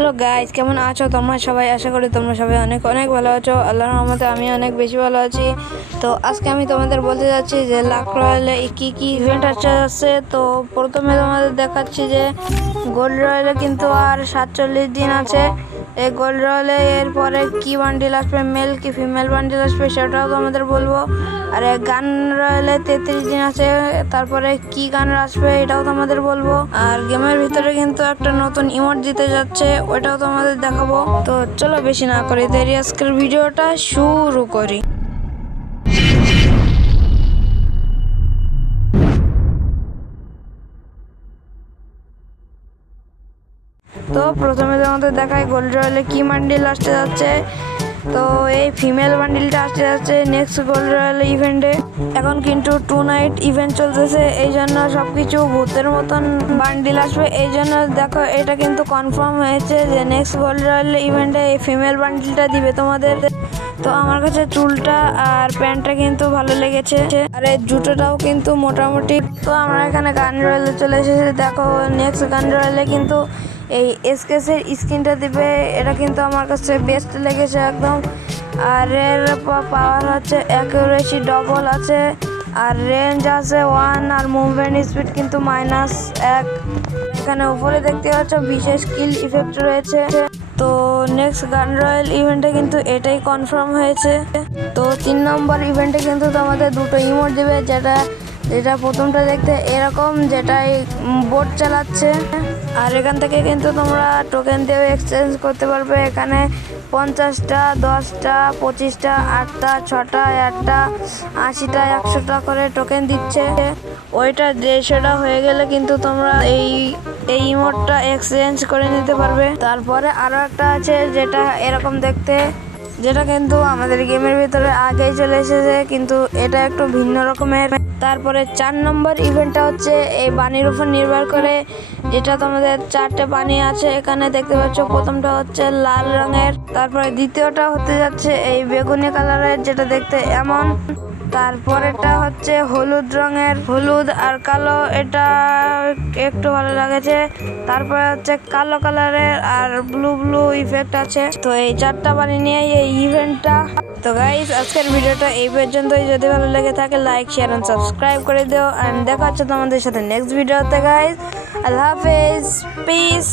Hello guys, কেমন আছো তোমরা সবাই? আশা করি তোমরা সবাই অনেক অনেক ভালো আছো। আল্লাহর রহমতে আমি অনেক বেশি ভালো আছি। তো আজকে আমি তোমাদের বলতে যাচ্ছি যে লাক রয়্যালে কি কি ইভেন্ট আছে। তো প্রথমে তোমাদের দেখাচ্ছি যে গোল্ড রয়্যালে কিন্তু আর 47 দিন আছে। এই গোল্ড রয়্যালে এরপরে কি বান্ডিল আসবে, মেল কি ফিমেল বান্ডিল আসবে সেটাও তোমাদের বলবো। আর গান রয়্যালে 33 দিন আছে, তারপরে কি গান আসবে এটাও তোমাদের বলবো। আর গেমের ভিতরে কিন্তু একটা নতুন ইমোট দিতে যাচ্ছে, ওইটাও তোমাদের দেখাবো। তো চলো বেশি না করে দেরি, আজকের ভিডিওটা শুরু করি। তো প্রথমে তোমাদের দেখায় গোল্ড রয়্যালে কি বান্ডিল আসতে যাচ্ছে। তো এই ফিমেল বান্ডিলটা আসতে যাচ্ছে নেক্সট গোল্ড রয়্যাল ইভেন্টে। এখন কিন্তু 2 নাইট ইভেন্ট চলতেছে, এই জন্য সবকিছু ভূতের মতন বান্ডিল আসবে। এই জন্য দেখো এটা কিন্তু কনফার্ম হয়েছে যে নেক্সট গোল্ড রয়্যাল ইভেন্টে এই ফিমেল বান্ডিলটা দিবে তোমাদের। তো আমার কাছে চুলটা আর প্যান্টটা কিন্তু ভালো লেগেছে, আর এই জুতোটাও কিন্তু মোটামুটি। তো আমরা এখানে গান রয়্যালে চলে এসেছি। দেখো নেক্সট গান রয়্যালে কিন্তু এই এসকেসের স্কিনটা দিবে, এটা কিন্তু আমার কাছে বেস্ট লেগেছে একদম। আর এর পাওয়ার হচ্ছে অ্যাকুরেসি ডবল আছে, আর রেঞ্জ আছে 1, আর মুভমেন্ট স্পিড কিন্তু -1। এখানে উপরে দেখতে পাচ্ছ বিশেষ স্কিল ইফেক্ট রয়েছে। তো নেক্সট গান রয়্যাল ইভেন্টে কিন্তু এটাই কনফার্ম হয়েছে। তো 3 নম্বর ইভেন্টে কিন্তু তোমাদের দুটো ইমোট দেবে, যেটা প্রথমটা দেখতে এরকম, যেটাই বোট চালাচ্ছে। আর এখান থেকে কিন্তু তোমরা টোকেন দিয়ে এক্সচেঞ্জ করতে পারবে। এখানে 50টা, 10টা, 25টা, 8টা, 6টা, 8টা, 80টা, 100টা করে টোকেন দিচ্ছে। ওইটা 150টা হয়ে গেলে কিন্তু তোমরা এই ইমোটটা এক্সচেঞ্জ করে নিতে পারবে। তারপরে আরো একটা আছে যেটা এরকম দেখতে, যেটা কিন্তু আমাদের গেমের ভিতরে আগেই চলে এসেছে, কিন্তু এটা একটু ভিন্ন রকমের। তারপরে 4 নম্বর ইভেন্টটা হচ্ছে এই বানির উপর নির্ভর করে, যেটা তোমাদের 4টে বানি আছে এখানে দেখতে পাচ্ছ। প্রথমটা হচ্ছে লাল রঙের, তারপরে দ্বিতীয়টা হতে যাচ্ছে এই বেগুনি কালারের, যেটা দেখতে এমন। তারপরেটা হচ্ছে হলুদ রঙের, হলুদ আর কালো, এটা একটু ভালো লাগেছে। তারপরে হচ্ছে কালো কালারের আর ব্লু ব্লু ইফেক্ট আছে। তো এই 4টা বানি নিয়ে এই ইভেন্টটা। তো গাইস, আজকের ভিডিওটা এই পর্যন্তই। যদি ভালো লেগে থাকে লাইক, শেয়ার এন্ড সাবস্ক্রাইব করে দিও। আর দেখা হচ্ছে তোমাদের সাথে নেক্সট ভিডিওতে গাইস। আল্লাহ হাফেজ, পিস।